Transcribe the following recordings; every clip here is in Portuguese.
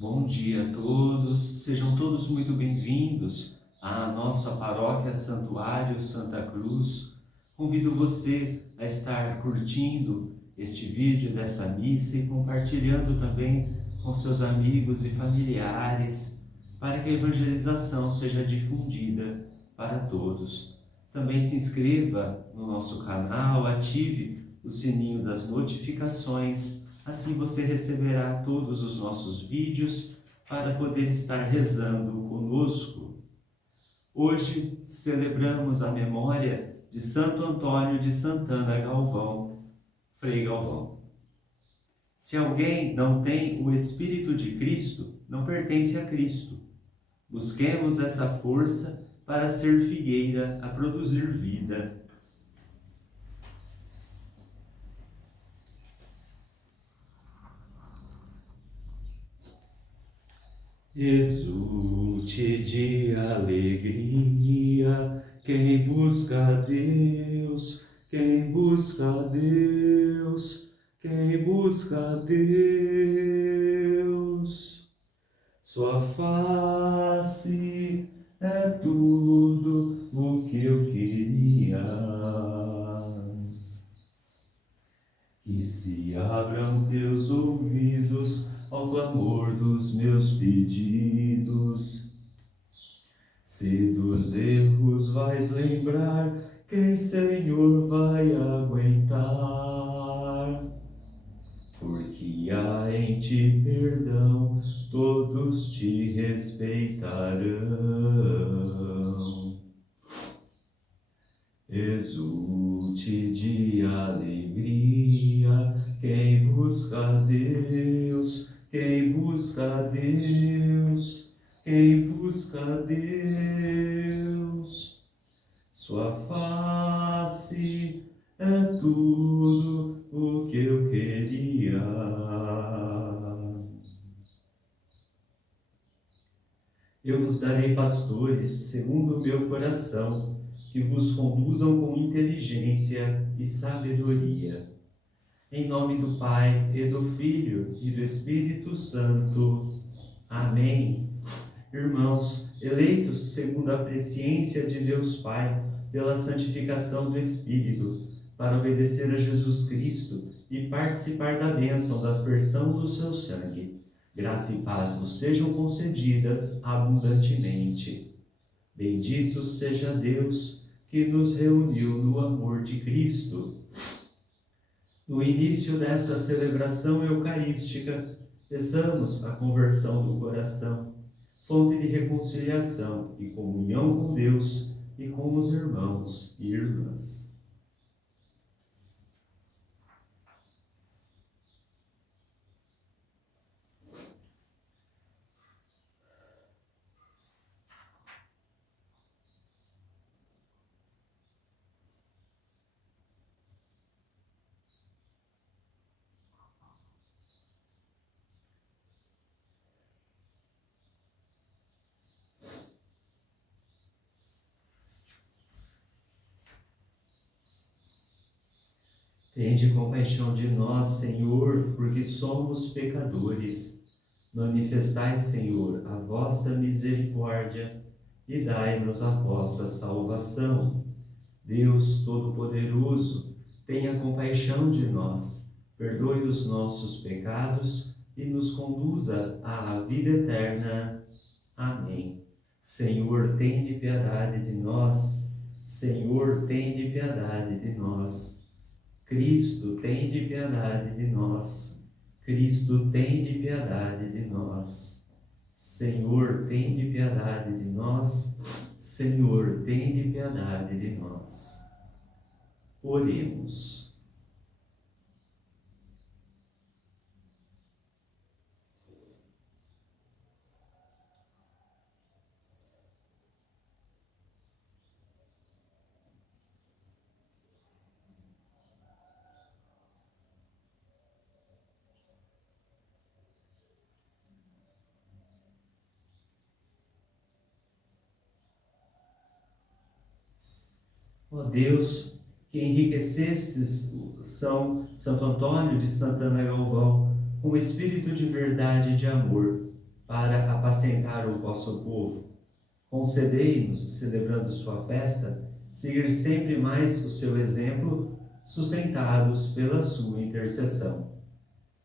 Bom dia a todos, sejam todos muito bem-vindos à nossa paróquia Santuário Santa Cruz. Convido você a estar curtindo este vídeo dessa missa e compartilhando também com seus amigos e familiares, para que a evangelização seja difundida para todos. Também se inscreva no nosso canal, ative o sininho das notificações. Assim você receberá todos os nossos vídeos para poder estar rezando conosco. Hoje celebramos a memória de Santo Antônio de Santana Galvão, Frei Galvão. Se alguém não tem o Espírito de Cristo, não pertence a Cristo. Busquemos essa força para ser figueira a produzir vida. Exulte de alegria quem busca a Deus, quem busca a Deus, quem busca a Deus. Sua face é tudo o que eu queria. Que se abram teus ouvidos ao clamor dos meus pedidos. Se dos erros vais lembrar, quem Senhor vai aguentar? Porque há em ti perdão, todos te respeitarão. Exulte de alegria quem busca a Deus, quem busca a Deus, quem busca a Deus. Sua face é tudo o que eu queria. Eu vos darei pastores segundo o meu coração, que vos conduzam com inteligência e sabedoria. Em nome do Pai, e do Filho, e do Espírito Santo. Amém. Irmãos, eleitos segundo a presciência de Deus Pai, pela santificação do Espírito, para obedecer a Jesus Cristo e participar da bênção da aspersão do seu sangue, graça e paz vos sejam concedidas abundantemente. Bendito seja Deus que nos reuniu no amor de Cristo. No início desta celebração eucarística, peçamos a conversão do coração, fonte de reconciliação e comunhão com Deus e com os irmãos e irmãs. Tende compaixão de nós, Senhor, porque somos pecadores. Manifestai, Senhor, a vossa misericórdia e dai-nos a vossa salvação. Deus Todo-Poderoso, tenha compaixão de nós, perdoe os nossos pecados e nos conduza à vida eterna. Amém. Senhor, tende piedade de nós. Senhor, tende piedade de nós. Cristo, tende piedade de nós. Cristo, tende piedade de nós. Senhor, tende piedade de nós. Senhor, tende piedade de nós. Oremos. Ó Deus, que enriquecestes Santo Antônio de Santana Galvão com espírito de verdade e de amor, para apacentar o vosso povo. Concedei-nos, celebrando sua festa, seguir sempre mais o seu exemplo, sustentados pela sua intercessão.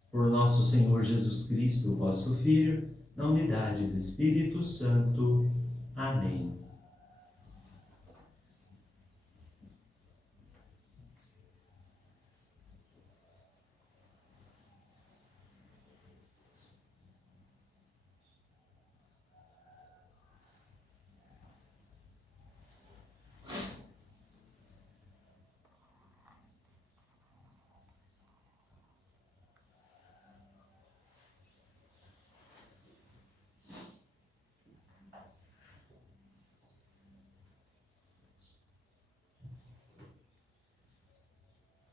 Por nosso Senhor Jesus Cristo, vosso Filho, na unidade do Espírito Santo. Amém.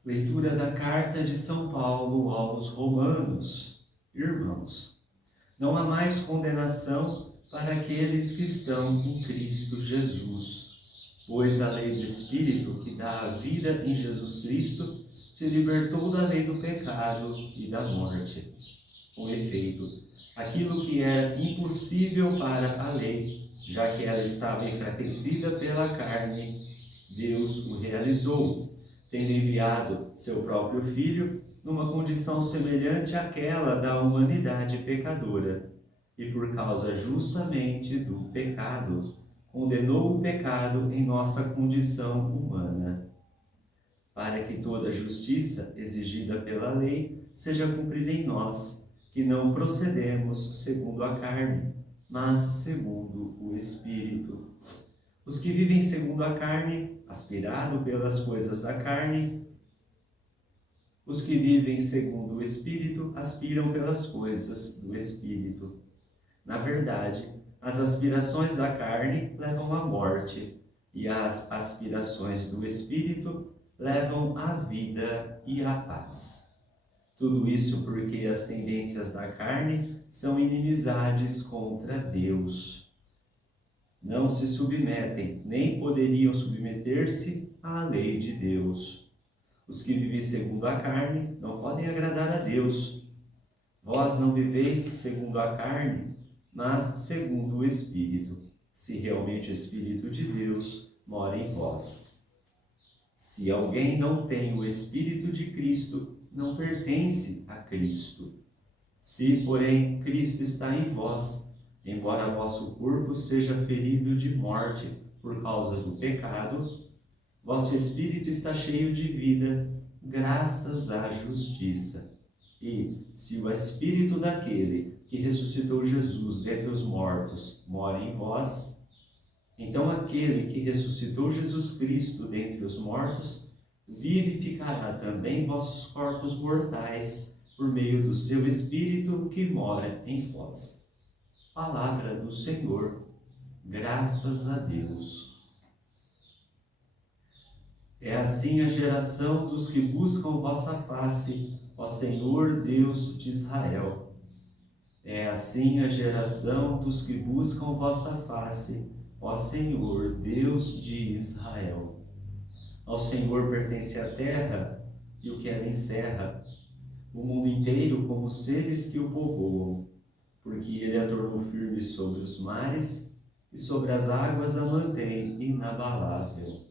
Leitura da Carta de São Paulo aos Romanos. Irmãos, não há mais condenação para aqueles que estão em Cristo Jesus, pois a lei do Espírito que dá a vida em Jesus Cristo te libertou da lei do pecado e da morte. Com efeito, aquilo que era impossível para a lei, já que ela estava enfraquecida pela carne, Deus o realizou, tendo enviado seu próprio Filho numa condição semelhante àquela da humanidade pecadora, e por causa justamente do pecado, condenou o pecado em nossa condição humana, para que toda a justiça exigida pela lei seja cumprida em nós, que não procedemos segundo a carne, mas segundo o Espírito. Os que vivem segundo a carne, aspirado pelas coisas da carne, os que vivem segundo o Espírito, aspiram pelas coisas do Espírito. Na verdade, as aspirações da carne levam à morte, e as aspirações do Espírito levam à vida e à paz. Tudo isso porque as tendências da carne são inimizades contra Deus. Não se submetem, nem poderiam submeter-se à lei de Deus. Os que vivem segundo a carne não podem agradar a Deus. Vós não viveis segundo a carne, mas segundo o Espírito, se realmente o Espírito de Deus mora em vós. Se alguém não tem o Espírito de Cristo, não pertence a Cristo. Se, porém, Cristo está em vós, embora vosso corpo seja ferido de morte por causa do pecado, vosso espírito está cheio de vida, graças à justiça. E, se o espírito daquele que ressuscitou Jesus dentre os mortos mora em vós, então aquele que ressuscitou Jesus Cristo dentre os mortos vivificará também vossos corpos mortais por meio do seu Espírito que mora em vós. Palavra do Senhor, graças a Deus. É assim a geração dos que buscam vossa face, ó Senhor Deus de Israel. É assim a geração dos que buscam vossa face, ó Senhor Deus de Israel. Ao Senhor pertence a terra e o que ela encerra, o mundo inteiro como os seres que o povoam, porque ele a tornou firme sobre os mares e sobre as águas a mantém inabalável.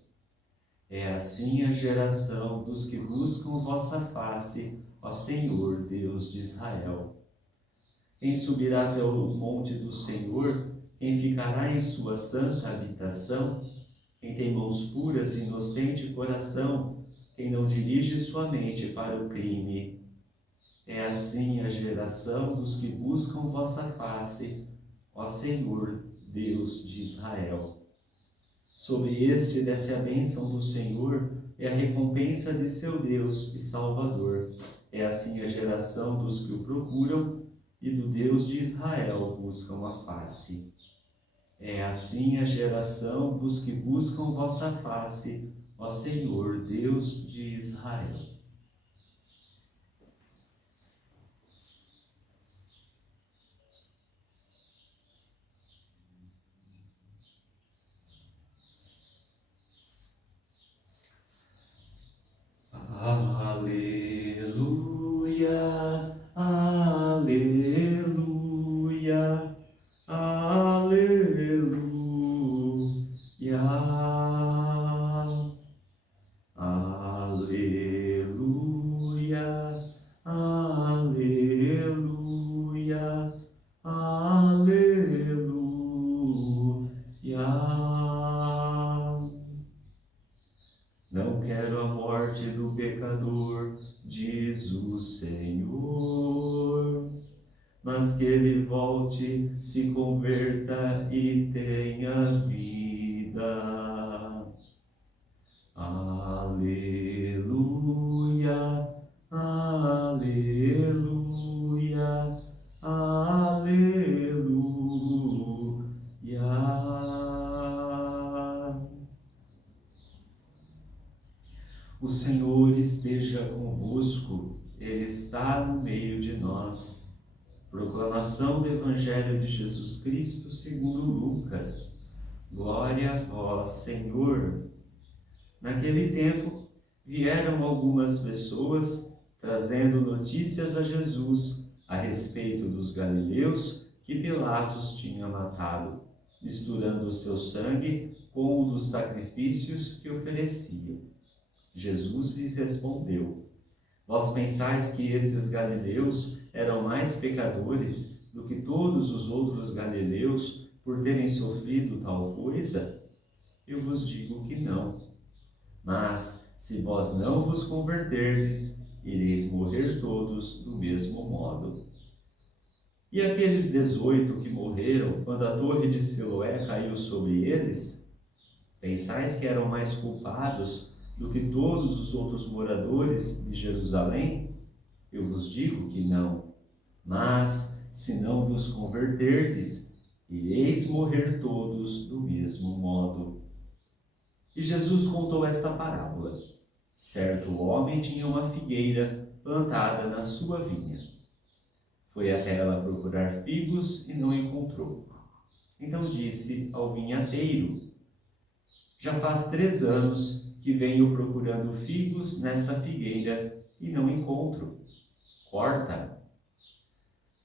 É assim a geração dos que buscam vossa face, ó Senhor, Deus de Israel. Quem subirá até o monte do Senhor, quem ficará em sua santa habitação, quem tem mãos puras e inocente coração, quem não dirige sua mente para o crime. É assim a geração dos que buscam vossa face, ó Senhor, Deus de Israel. Sobre este desce a bênção do Senhor e a recompensa de seu Deus e Salvador. É assim a geração dos que o procuram e do Deus de Israel buscam a face. É assim a geração dos que buscam vossa face, ó Senhor, Deus de Israel. Aleluia, aleluia, pecador, diz o Senhor. Mas que ele volte, se converta e tenha vida. Aleluia, aleluia, aleluia. O Senhor esteja convosco, Ele está no meio de nós. Proclamação do Evangelho de Jesus Cristo segundo Lucas. Glória a vós, Senhor. Naquele tempo, vieram algumas pessoas trazendo notícias a Jesus a respeito dos galileus que Pilatos tinha matado, misturando o seu sangue com o dos sacrifícios que oferecia. Jesus lhes respondeu: Vós pensais que esses galileus eram mais pecadores do que todos os outros galileus por terem sofrido tal coisa? Eu vos digo que não. Mas, se vós não vos converterdes, ireis morrer todos do mesmo modo. E aqueles 18 que morreram quando a torre de Siloé caiu sobre eles, pensais que eram mais culpados do que todos os outros moradores de Jerusalém? Eu vos digo que não. Mas, se não vos converterdes, ireis morrer todos do mesmo modo. E Jesus contou esta parábola. Certo homem tinha uma figueira plantada na sua vinha. Foi até ela procurar figos e não encontrou. Então disse ao vinhateiro: Já faz 3 anos que venho procurando figos nesta figueira e não encontro. Corta,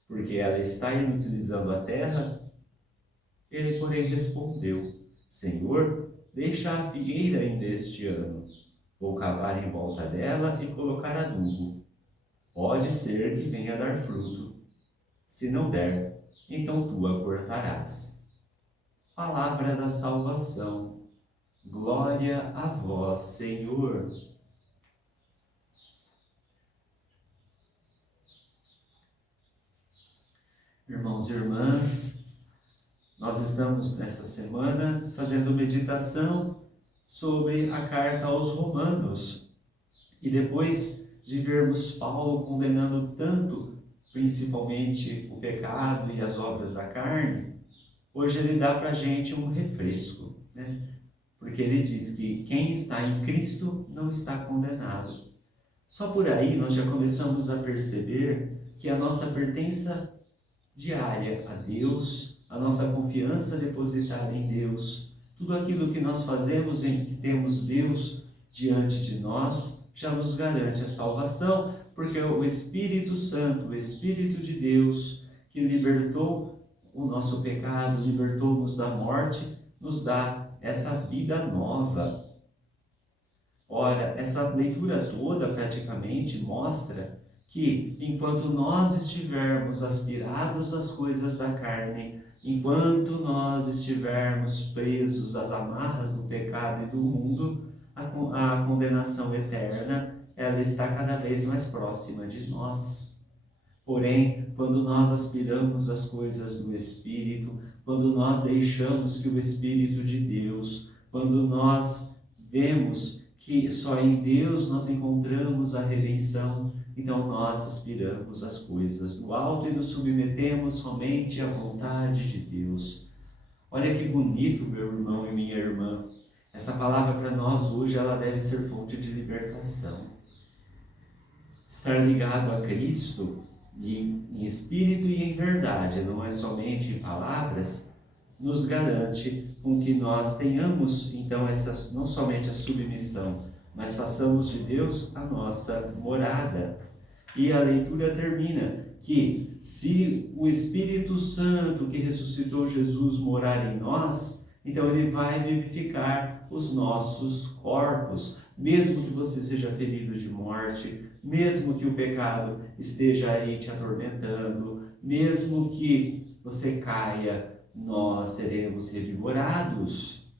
porque ela está inutilizando a terra. Ele, porém, respondeu: Senhor, deixa a figueira ainda este ano. Vou cavar em volta dela e colocar adubo. Pode ser que venha a dar fruto. Se não der, então tu a cortarás. Palavra da salvação. Glória a vós, Senhor. Irmãos e irmãs, nós estamos nesta semana fazendo meditação sobre a carta aos Romanos. E depois de vermos Paulo condenando tanto, principalmente o pecado e as obras da carne, hoje ele dá para a gente um refresco, né? Porque ele diz que quem está em Cristo não está condenado. Só por aí nós já começamos a perceber que a nossa pertença diária a Deus, a nossa confiança depositada em Deus, tudo aquilo que nós fazemos em que temos Deus diante de nós, já nos garante a salvação, porque o Espírito Santo, o Espírito de Deus, que libertou o nosso pecado, libertou-nos da morte, nos dá essa vida nova. Ora, essa leitura toda praticamente mostra que enquanto nós estivermos aspirados às coisas da carne, enquanto nós estivermos presos às amarras do pecado e do mundo, a condenação eterna, ela está cada vez mais próxima de nós. Porém, quando nós aspiramos às coisas do Espírito, quando nós deixamos que o Espírito de Deus, quando nós vemos que só em Deus nós encontramos a redenção, então nós aspiramos às coisas do alto e nos submetemos somente à vontade de Deus. Olha que bonito, meu irmão e minha irmã. Essa palavra para nós hoje, ela deve ser fonte de libertação. Estar ligado a Cristo, em espírito e em verdade, não é somente em palavras, nos garante com que nós tenhamos, então, não somente a submissão, mas façamos de Deus a nossa morada. E a leitura termina que, se o Espírito Santo que ressuscitou Jesus morar em nós, então ele vai vivificar os nossos corpos, mesmo que você seja ferido de morte, mesmo que o pecado esteja aí te atormentando, mesmo que você caia, nós seremos revigorados.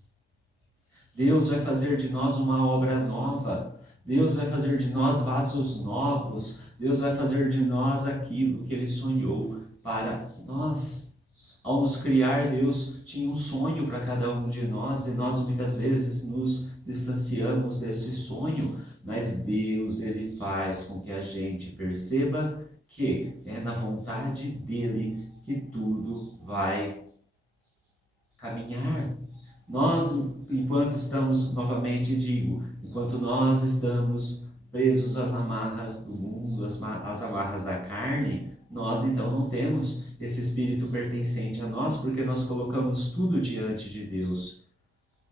Deus vai fazer de nós uma obra nova. Deus vai fazer de nós vasos novos. Deus vai fazer de nós aquilo que Ele sonhou para nós. Ao nos criar, Deus tinha um sonho para cada um de nós e nós muitas vezes nos distanciamos desse sonho, mas Deus, Ele faz com que a gente perceba que é na vontade dEle que tudo vai caminhar. Nós, enquanto estamos, novamente digo, enquanto nós estamos presos às amarras do mundo, às amarras da carne, nós então não temos esse espírito pertencente a nós, porque nós colocamos tudo diante de Deus.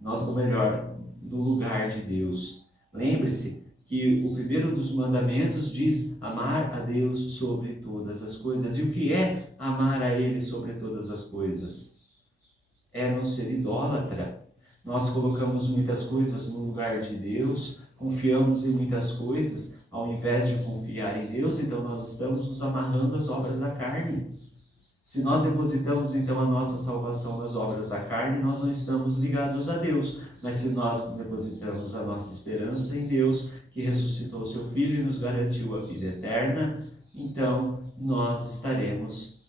Nós, ou melhor, no lugar de Deus. Lembre-se que o primeiro dos mandamentos diz amar a Deus sobre todas as coisas. E o que é amar a Ele sobre todas as coisas? É não ser idólatra. Nós colocamos muitas coisas no lugar de Deus, confiamos em muitas coisas, ao invés de confiar em Deus, então nós estamos nos amarrando às obras da carne. Se nós depositamos então a nossa salvação nas obras da carne, nós não estamos ligados a Deus. Mas se nós depositamos a nossa esperança em Deus, que ressuscitou o seu Filho e nos garantiu a vida eterna, então nós estaremos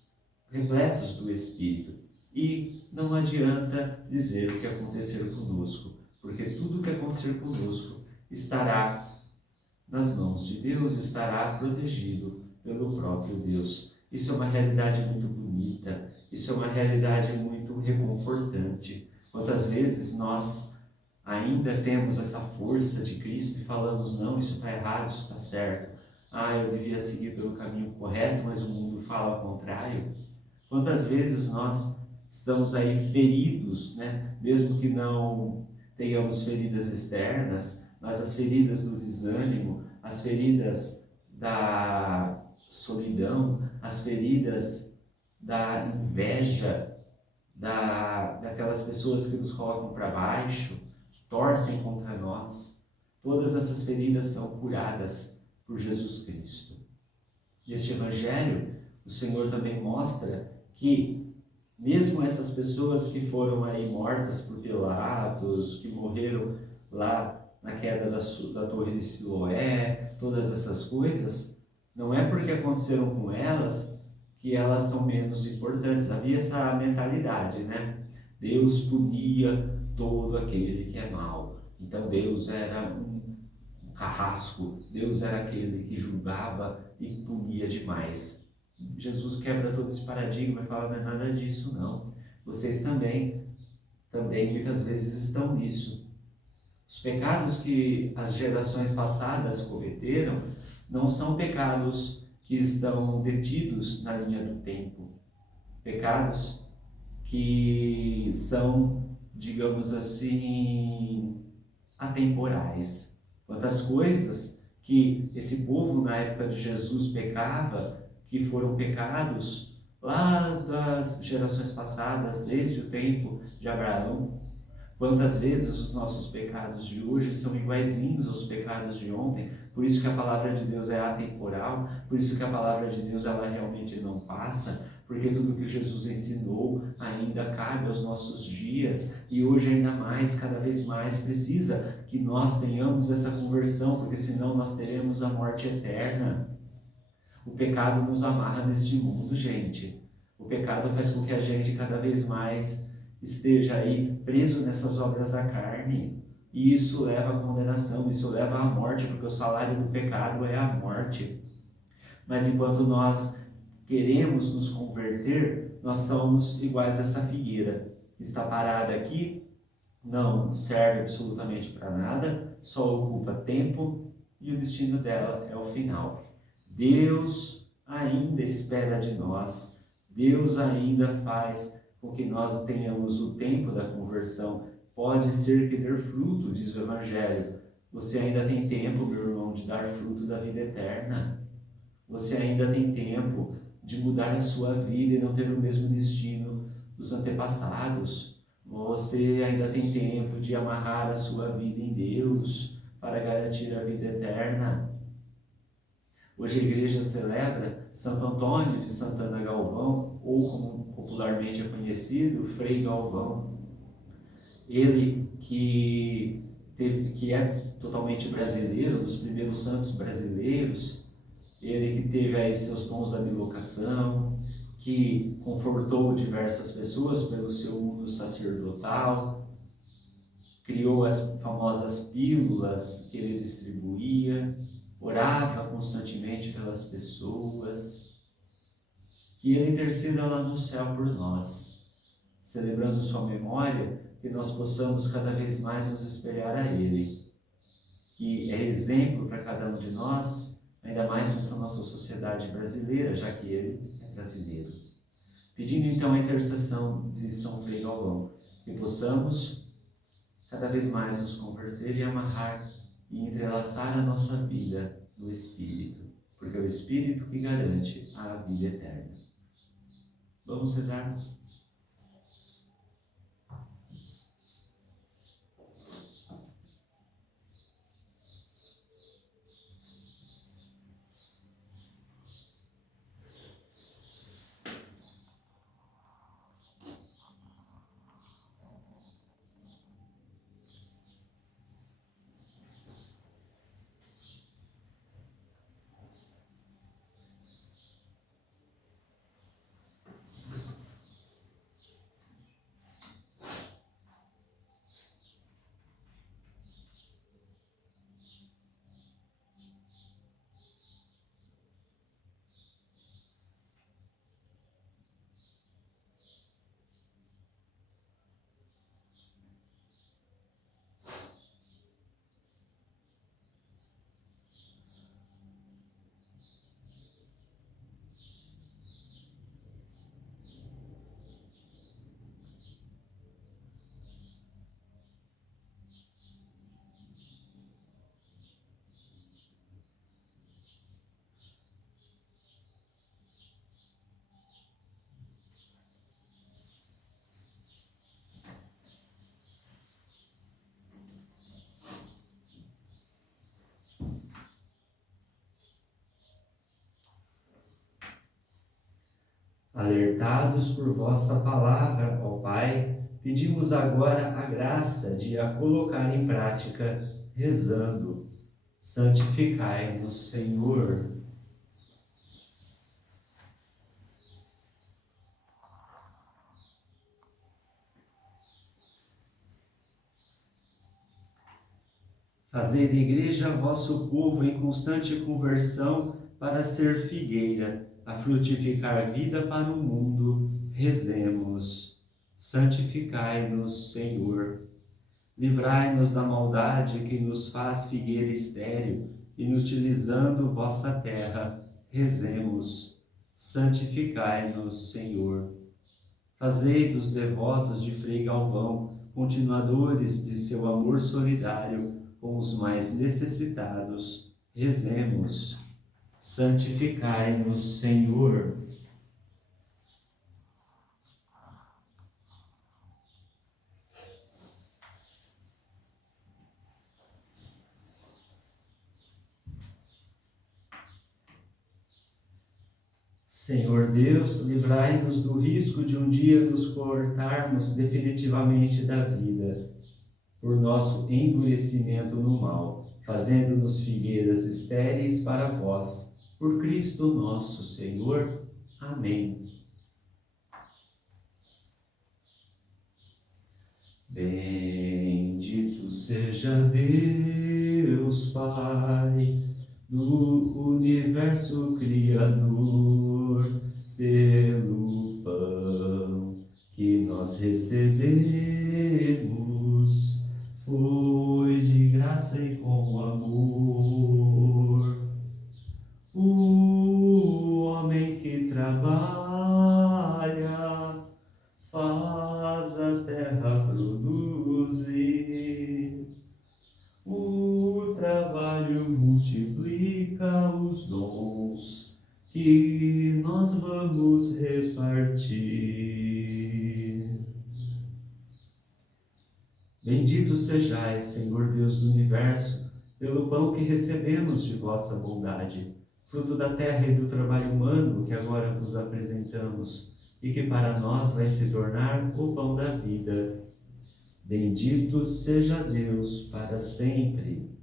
repletos do Espírito. E não adianta dizer o que acontecer conosco, porque tudo o que acontecer conosco estará nas mãos de Deus, estará protegido pelo próprio Deus. Isso é uma realidade muito bonita, isso é uma realidade muito reconfortante. Quantas vezes nós ainda temos essa força de Cristo e falamos, não, isso está errado, isso está certo. Eu devia seguir pelo caminho correto, mas o mundo fala ao contrário. Quantas vezes nós estamos aí feridos, né? Mesmo que não tenhamos feridas externas, mas as feridas do desânimo, as feridas da solidão, as feridas da inveja, daquelas pessoas que nos colocam para baixo, que torcem contra nós. Todas essas feridas são curadas por Jesus Cristo. Neste Evangelho, o Senhor também mostra que mesmo essas pessoas que foram aí mortas por Pilatos, que morreram lá na queda da Torre de Siloé, todas essas coisas, não é porque aconteceram com elas que elas são menos importantes. Havia essa mentalidade, né? Deus punia todo aquele que é mau. Então Deus era um carrasco, Deus era aquele que julgava e punia demais. Jesus quebra todo esse paradigma e fala, não é nada disso não. Vocês também muitas vezes estão nisso. Os pecados que as gerações passadas cometeram não são pecados que estão detidos na linha do tempo. Pecados que são, digamos assim, atemporais. Quantas coisas que esse povo na época de Jesus pecava, que foram pecados lá das gerações passadas, desde o tempo de Abraão. Quantas vezes os nossos pecados de hoje são iguaizinhos aos pecados de ontem. Por isso que a palavra de Deus é atemporal, por isso que a palavra de Deus ela realmente não passa, porque tudo que Jesus ensinou ainda cabe aos nossos dias e hoje ainda mais, cada vez mais precisa que nós tenhamos essa conversão, porque senão nós teremos a morte eterna. O pecado nos amarra neste mundo, gente. O pecado faz com que a gente cada vez mais esteja aí preso nessas obras da carne. E isso leva à condenação, isso leva à morte, porque o salário do pecado é a morte. Mas enquanto nós queremos nos converter, nós somos iguais a essa figueira que está parada aqui, não serve absolutamente para nada, só ocupa tempo e o destino dela é o final. Deus ainda espera de nós, Deus ainda faz com que nós tenhamos o tempo da conversão. Pode ser que dê fruto, diz o Evangelho. Você ainda tem tempo, meu irmão, de dar fruto da vida eterna. Você ainda tem tempo de mudar a sua vida e não ter o mesmo destino dos antepassados. Você ainda tem tempo de amarrar a sua vida em Deus para garantir a vida eterna. Hoje a igreja celebra Santo Antônio de Santana Galvão, ou como popularmente é conhecido, Frei Galvão. Ele que é totalmente brasileiro, dos primeiros santos brasileiros, ele que teve aí seus dons da bilocação, que confortou diversas pessoas pelo seu mundo sacerdotal, criou as famosas pílulas que ele distribuía, orava constantemente pelas pessoas, que ele interceda lá no céu por nós, celebrando sua memória, que nós possamos cada vez mais nos espelhar a ele, que é exemplo para cada um de nós, ainda mais nessa nossa sociedade brasileira, já que ele é brasileiro. Pedindo então a intercessão de São Frei Galvão, que possamos cada vez mais nos converter e amarrar e entrelaçar a nossa vida no Espírito, porque é o Espírito que garante a vida eterna. Vamos rezar? Alertados por vossa palavra, ó Pai, pedimos agora a graça de a colocar em prática, rezando. Santificai-nos, Senhor. Fazei da Igreja vosso povo em constante conversão para ser figueira, a frutificar vida para o mundo. Rezemos. Santificai-nos, Senhor. Livrai-nos da maldade que nos faz figueira estéril, inutilizando vossa terra. Rezemos. Santificai-nos, Senhor. Fazei dos devotos de Frei Galvão continuadores de seu amor solidário com os mais necessitados. Rezemos. Santificai-nos, Senhor. Senhor Deus, livrai-nos do risco de um dia nos cortarmos definitivamente da vida, por nosso endurecimento no mal, fazendo-nos figueiras estéreis para vós. Por Cristo nosso Senhor. Amém. Bendito seja Deus, Pai, do universo Criador, pelo pão que nós recebemos, foi de graça e com amor. O homem que trabalha faz a terra produzir. O trabalho multiplica os dons que nós vamos repartir. Bendito sejais, Senhor Deus do Universo, pelo pão que recebemos de vossa bondade, fruto da terra e do trabalho humano que agora vos apresentamos, e que para nós vai se tornar o pão da vida. Bendito seja Deus para sempre.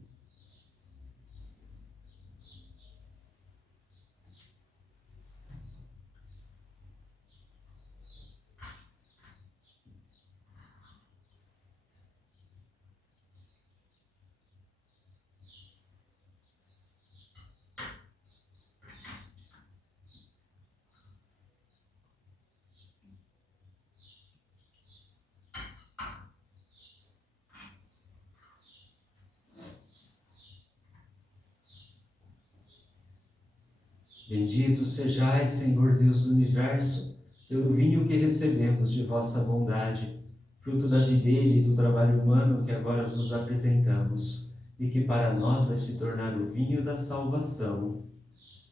Bendito sejais, Senhor Deus do Universo, pelo vinho que recebemos de vossa bondade, fruto da videira e do trabalho humano que agora vos apresentamos, e que para nós vai se tornar o vinho da salvação.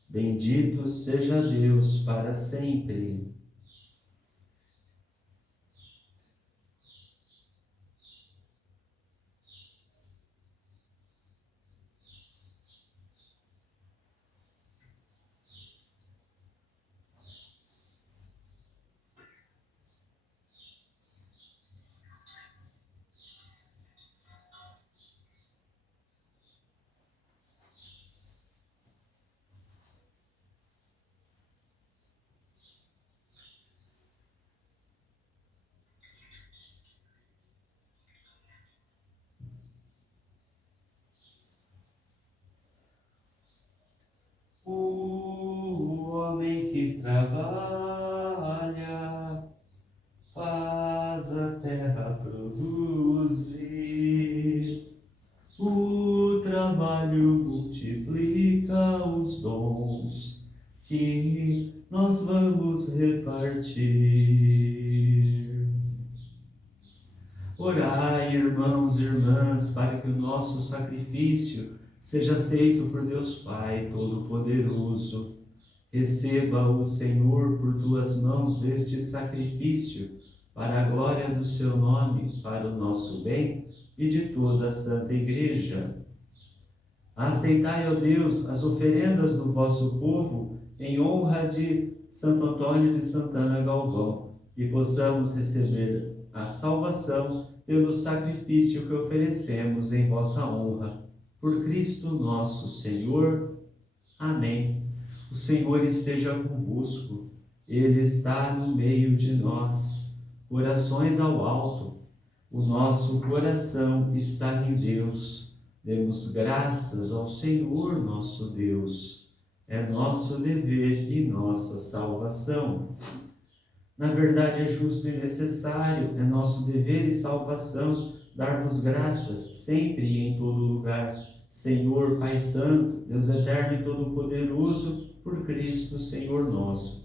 Bendito seja Deus para sempre. O homem que trabalha faz a terra produzir. O trabalho multiplica os dons que nós vamos repartir. Orai, irmãos e irmãs, para que o nosso sacrifício seja aceito por Deus Pai Todo-Poderoso. Receba o Senhor por tuas mãos este sacrifício, para a glória do seu nome, para o nosso bem e de toda a Santa Igreja. Aceitai, ó Deus, as oferendas do vosso povo em honra de Santo Antônio de Santana Galvão, e possamos receber a salvação pelo sacrifício que oferecemos em vossa honra. Por Cristo nosso Senhor. Amém. O Senhor esteja convosco, Ele está no meio de nós. Orações ao alto. O nosso coração está em Deus. Demos graças ao Senhor nosso Deus. É nosso dever e nossa salvação. Na verdade, é justo e necessário, é nosso dever e salvação dar-vos graças sempre e em todo lugar, Senhor, Pai Santo, Deus eterno e todo-poderoso, por Cristo, Senhor nosso.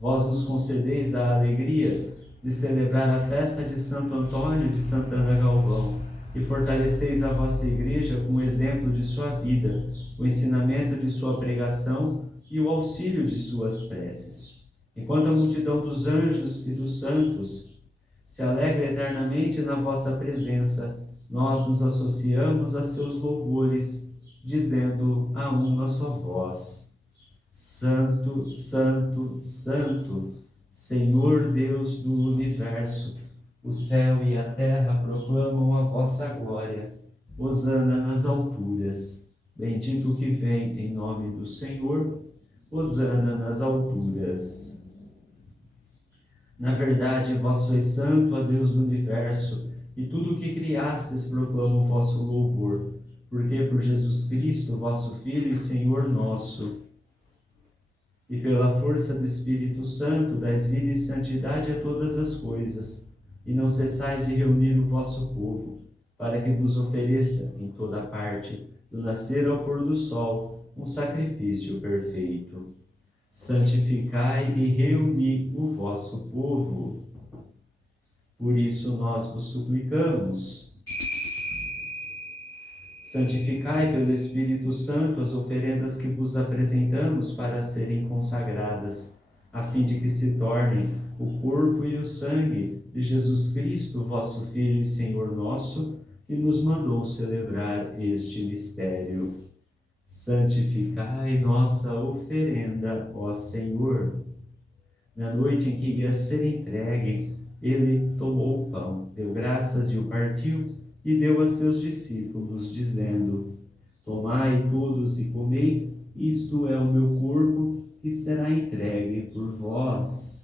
Vós nos concedeis a alegria de celebrar a festa de Santo Antônio de Santana Galvão e fortaleceis a vossa Igreja com o exemplo de sua vida, o ensinamento de sua pregação e o auxílio de suas preces. Enquanto a multidão dos anjos e dos santos se alegra eternamente na vossa presença, nós nos associamos a seus louvores, dizendo a uma só voz: Santo, Santo, Santo, Senhor Deus do Universo, o céu e a terra proclamam a vossa glória. Hosana nas alturas. Bendito o que vem em nome do Senhor. Hosana nas alturas. Na verdade, vós sois santo, ó Deus do Universo, e tudo o que criastes proclama o vosso louvor, porque por Jesus Cristo, vosso Filho e Senhor nosso, e pela força do Espírito Santo, dais vida e santidade a todas as coisas, e não cessais de reunir o vosso povo, para que vos ofereça em toda parte, do nascer ao pôr do sol, um sacrifício perfeito. Santificai e reuni o vosso povo. Por isso nós vos suplicamos. Santificai pelo Espírito Santo as oferendas que vos apresentamos para serem consagradas, a fim de que se tornem o corpo e o sangue de Jesus Cristo, vosso Filho e Senhor nosso, que nos mandou celebrar este mistério. Santificai nossa oferenda, ó Senhor. Na noite em que ia ser entregue, ele tomou o pão, deu graças e o partiu, e deu a seus discípulos, dizendo: Tomai todos e comei, isto é o meu corpo, que será entregue por vós.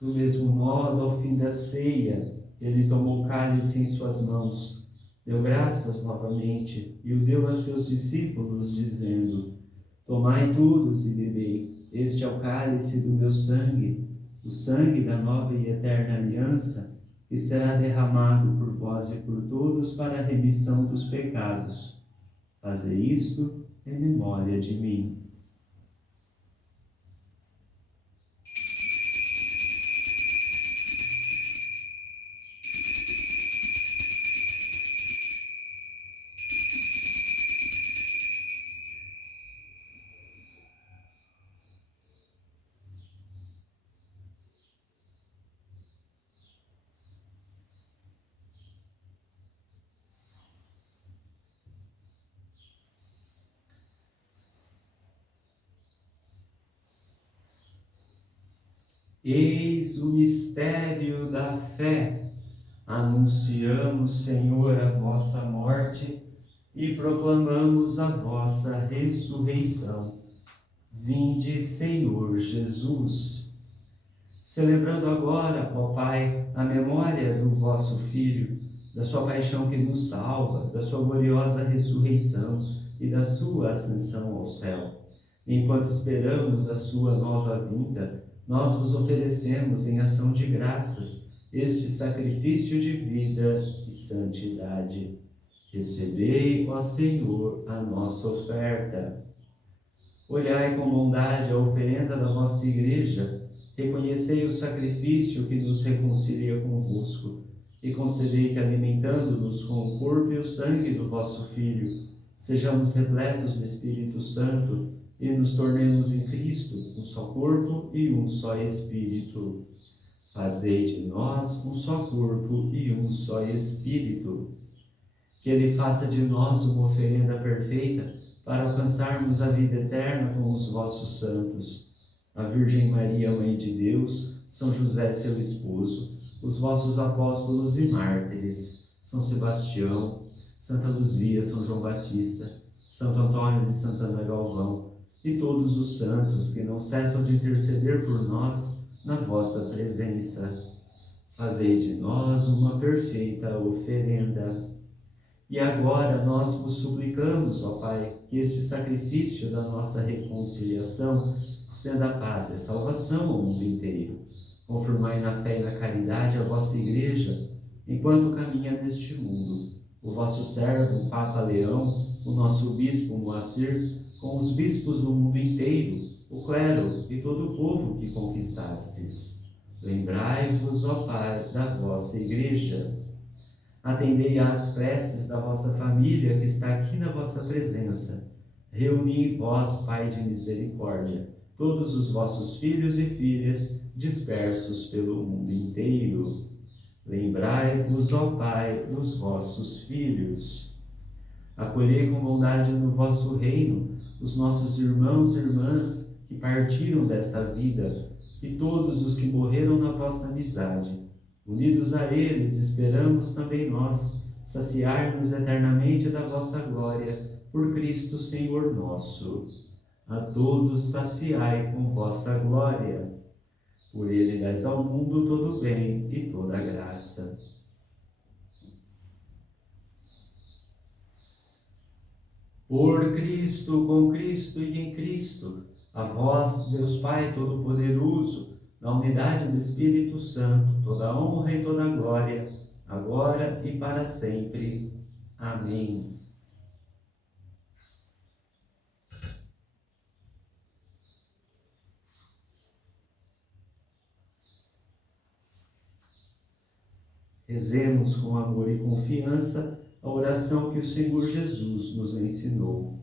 Do mesmo modo, ao fim da ceia, ele tomou o cálice em suas mãos, deu graças novamente e o deu a seus discípulos, dizendo: Tomai todos e bebei, este é o cálice do meu sangue, o sangue da nova e eterna aliança, que será derramado por vós e por todos para a remissão dos pecados. Fazei isto em memória de mim. Eis o mistério da fé. Anunciamos, Senhor, a vossa morte e proclamamos a vossa ressurreição. Vinde, Senhor Jesus. Celebrando agora, ó Pai, a memória do vosso Filho, da sua paixão que nos salva, da sua gloriosa ressurreição e da sua ascensão ao céu. Enquanto esperamos a sua nova vinda, nós vos oferecemos em ação de graças este sacrifício de vida e santidade. Recebei, ó Senhor, a nossa oferta. Olhai com bondade a oferenda da vossa Igreja, reconhecei o sacrifício que nos reconcilia convosco, e concedei que, alimentando-nos com o corpo e o sangue do vosso Filho, sejamos repletos do Espírito Santo e nos tornemos em Cristo um só corpo e um só Espírito. Fazei de nós um só corpo e um só Espírito. Que Ele faça de nós uma oferenda perfeita para alcançarmos a vida eterna com os vossos santos. A Virgem Maria, Mãe de Deus, São José, seu esposo, os vossos apóstolos e mártires, São Sebastião, Santa Luzia, São João Batista, Santo Antônio de Santana Galvão, e todos os santos que não cessam de interceder por nós na vossa presença. Fazei de nós uma perfeita oferenda. E agora nós vos suplicamos, ó Pai, que este sacrifício da nossa reconciliação estenda a paz e a salvação ao mundo inteiro. Confirmai na fé e na caridade a vossa Igreja, enquanto caminha neste mundo. O vosso servo, o Papa Leão, o nosso Bispo Moacir, com os bispos do mundo inteiro, o clero e todo o povo que conquistastes. Lembrai-vos, ó Pai, da vossa Igreja. Atendei às preces da vossa família que está aqui na vossa presença. Reuni em vós, Pai de misericórdia, todos os vossos filhos e filhas dispersos pelo mundo inteiro. Lembrai-vos, ó Pai, dos vossos filhos. Acolhei com bondade no vosso reino os nossos irmãos e irmãs que partiram desta vida e todos os que morreram na vossa amizade. Unidos a eles, esperamos também nós saciar-nos eternamente da vossa glória, por Cristo Senhor nosso. A todos saciai com vossa glória. Por ele dais ao mundo todo o bem e toda a graça. Por Cristo, com Cristo e em Cristo, a vós, Deus Pai Todo-Poderoso, na unidade do Espírito Santo, toda a honra e toda a glória, agora e para sempre. Amém. Rezemos com amor e confiança a oração que o Senhor Jesus nos ensinou.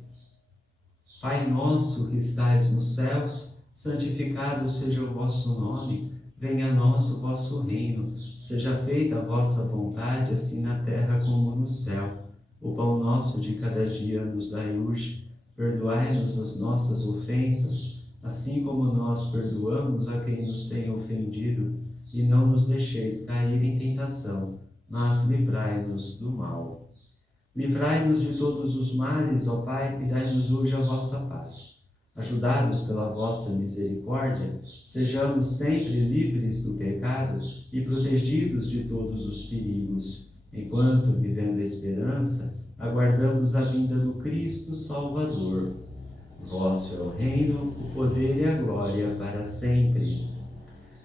Pai nosso que estais nos céus, santificado seja o vosso nome, venha a nós o vosso reino, seja feita a vossa vontade, assim na terra como no céu. O pão nosso de cada dia nos dai hoje, perdoai-nos as nossas ofensas, assim como nós perdoamos a quem nos tem ofendido, e não nos deixeis cair em tentação, mas livrai-nos do mal. Livrai-nos de todos os males, ó Pai, e dai-nos hoje a vossa paz. Ajudados pela vossa misericórdia, sejamos sempre livres do pecado e protegidos de todos os perigos, enquanto, vivendo a esperança, aguardamos a vinda do Cristo Salvador. Vosso é o reino, o poder e a glória para sempre.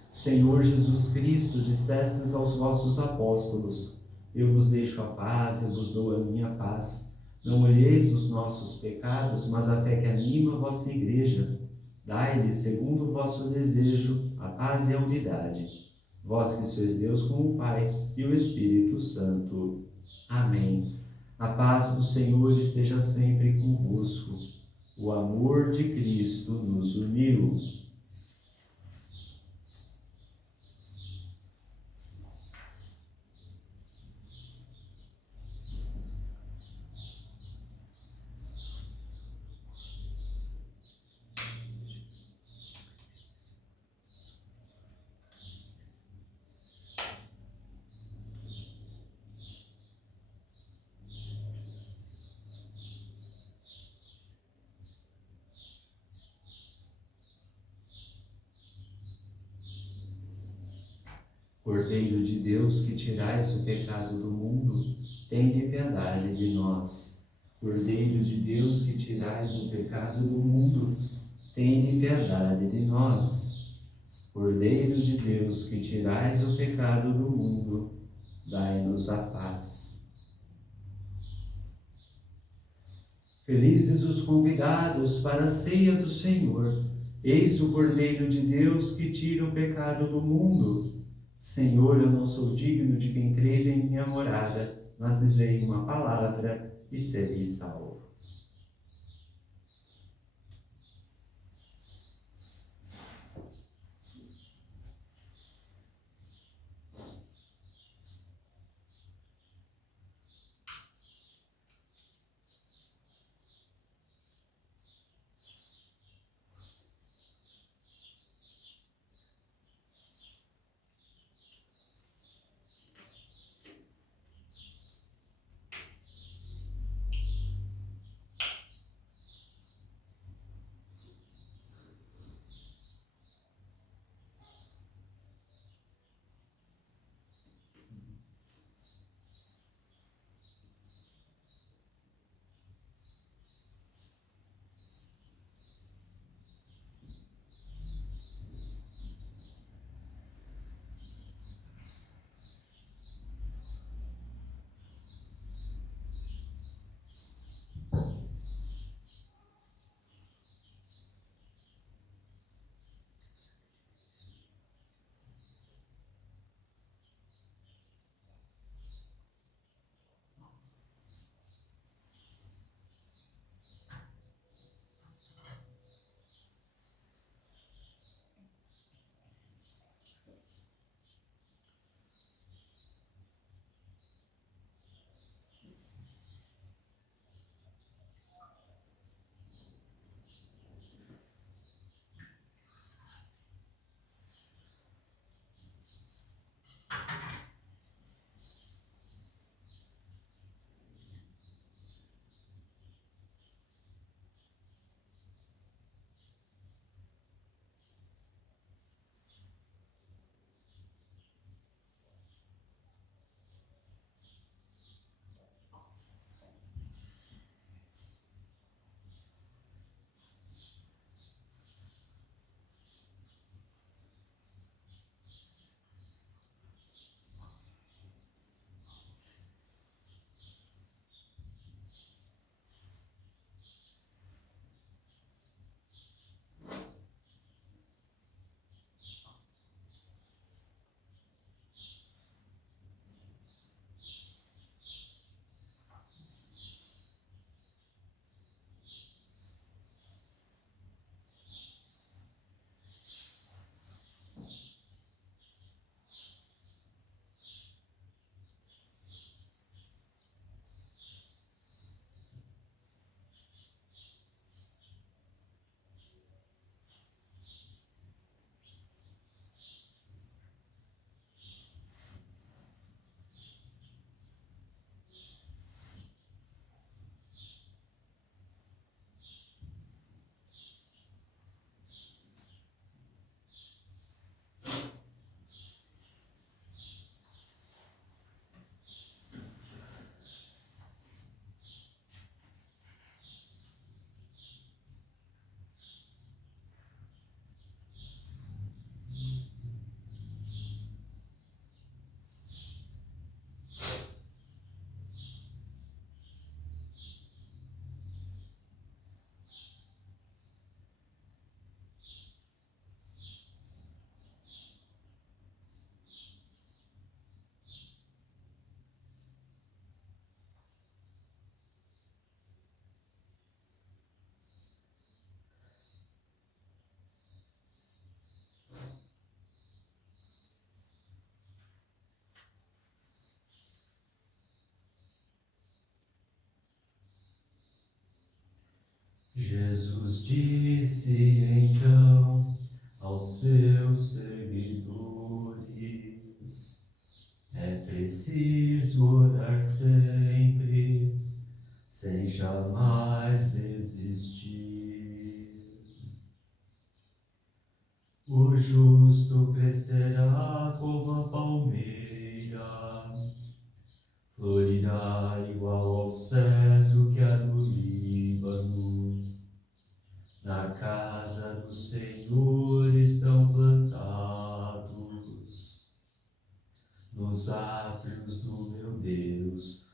Senhor Jesus Cristo, dissestes aos vossos apóstolos: eu vos deixo a paz, eu vos dou a minha paz. Não olheis os nossos pecados, mas a fé que anima a vossa Igreja. Dai-lhe, segundo o vosso desejo, a paz e a unidade. Vós que sois Deus com o Pai e o Espírito Santo. Amém. A paz do Senhor esteja sempre convosco. O amor de Cristo nos uniu. Cordeiro de Deus, que tirais o pecado do mundo, tende piedade de nós. Cordeiro de Deus, que tirais o pecado do mundo, tende piedade de nós. Cordeiro de Deus, que tirais o pecado do mundo, dai-nos a paz. Felizes os convidados para a ceia do Senhor. Eis o Cordeiro de Deus, que tira o pecado do mundo. Senhor, eu não sou digno de que entreis em minha morada, mas dizei uma palavra e serei salvo. Jesus disse então aos seus seguidores: é preciso orar sempre, sem jamais desistir. O justo crescerá como a palmeira, florirá igual ao cedro que há no Líbano. Na casa do Senhor estão plantados, nos átrios do meu Deus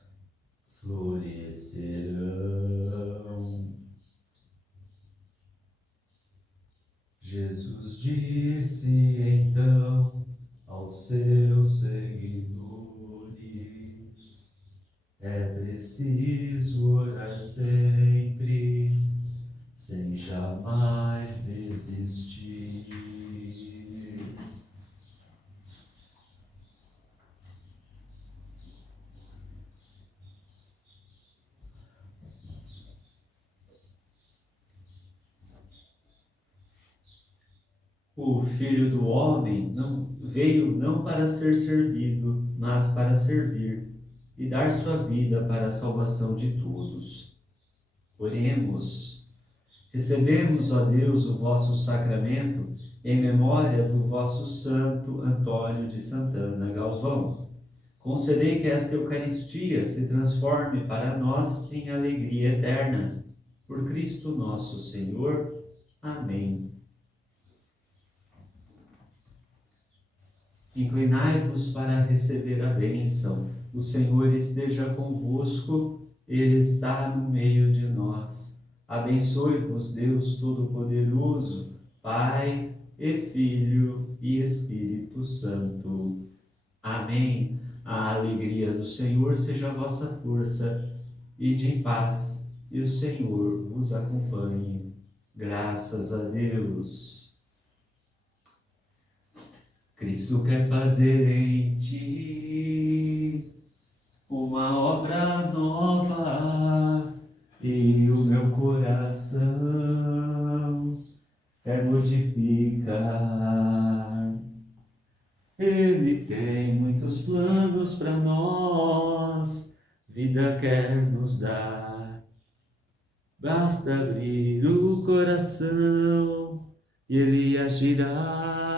florescerão. Jesus disse então aos seus seguidores: é preciso orar sempre, sem jamais desistir. O Filho do Homem veio não para ser servido, mas para servir e dar sua vida para a salvação de todos. Oremos. Recebemos, ó Deus, o vosso sacramento em memória do vosso santo Antônio de Santana Galvão. Concedei que esta Eucaristia se transforme para nós em alegria eterna. Por Cristo nosso Senhor. Amém. Inclinai-vos para receber a bênção. O Senhor esteja convosco, Ele está no meio de nós. Abençoe-vos, Deus Todo-Poderoso, Pai e Filho e Espírito Santo. Amém. A alegria do Senhor seja a vossa força. Ide em paz, e o Senhor vos acompanhe. Graças a Deus. Cristo quer fazer em ti uma obra nova, e o meu coração quer modificar. Ele tem muitos planos para nós, vida quer nos dar. Basta abrir o coração e Ele agirá.